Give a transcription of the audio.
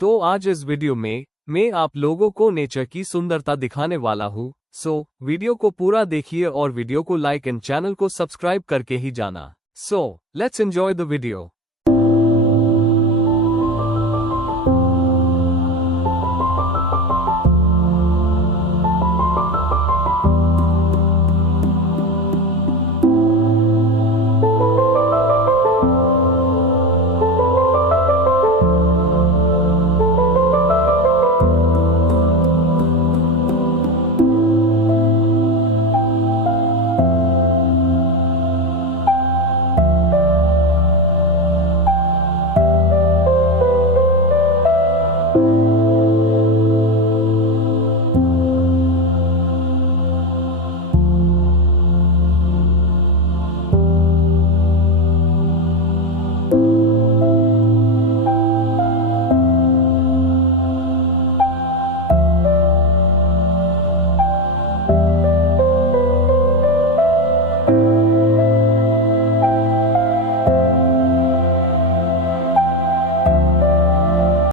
तो आज इस वीडियो में मैं आप लोगों को नेचर की सुंदरता दिखाने वाला हूँ। सो वीडियो को पूरा देखिए और वीडियो को लाइक एंड चैनल को सब्सक्राइब करके ही जाना। So let's enjoy the video.